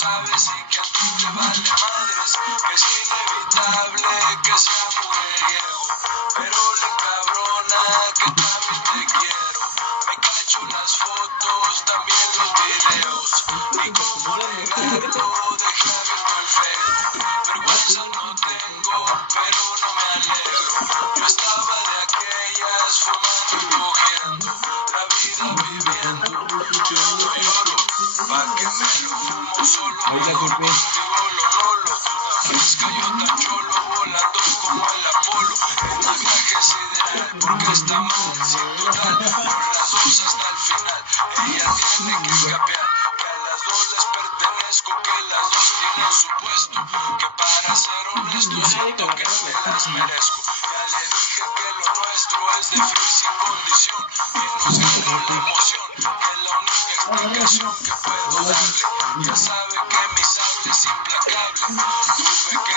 sabes y que a ti te vale madres, que es inevitable que sea mujeriego, pero le encabrona que también te quiero. Me cacho las fotos, también los videos, y como negarlo, deja abierto el Facebook. Vergüenza no tengo, pero no me alegro. Yo estaba de aquellas fumando y cogiendo, la vida viviendo. Yo no lloro, pa' que me lo fumo solo. Mejor contigo lo rolo. Tú tan fresca, yo tan cholo, volando como el Apolo. En el viaje sideral, porque estamos sin total. Con las dos hasta el final, ella tiene que escapear. Que a las dos les pertenezco, que las dos tienen su puesto. Que para ser honesto siento que me las merezco. Ya le dije que lo nuestro es de free sin condición. Y nos ganó la emoción, que es la única explicación que puedo darle. Ya sabe que mi sable es implacable. Tuve que